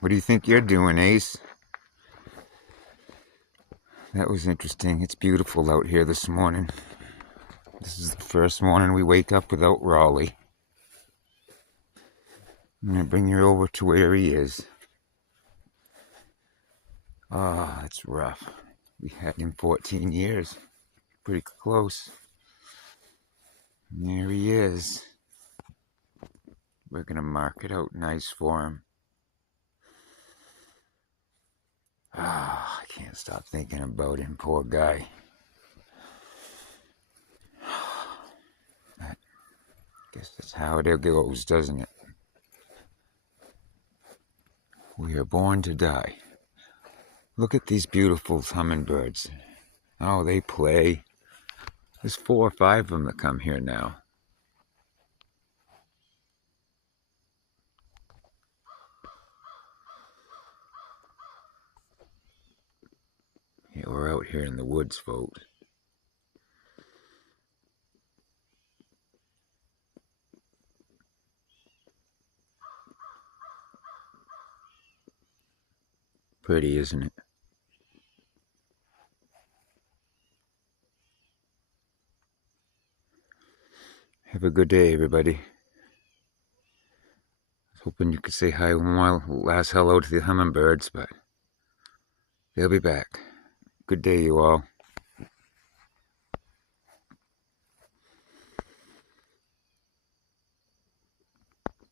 What do you think you're doing, Ace? That was interesting. It's beautiful out here this morning. This is the first morning we wake up without Rauley. I'm going to bring you over to where he is. Ah, it's rough. We had him 14 years. Pretty close. And there he is. We're going to mark it out nice for him. Ah, I can't stop thinking about him, poor guy. I guess that's how it goes, doesn't it? We are born to die. Look at these beautiful hummingbirds. Oh, they play. There's 4 or 5 of them that come here now. Yeah, we're out here in the woods, folks. Pretty, isn't it? Have a good day, everybody. I was hoping you could say hi one last hello to the hummingbirds, but they'll be back. Good day, you all.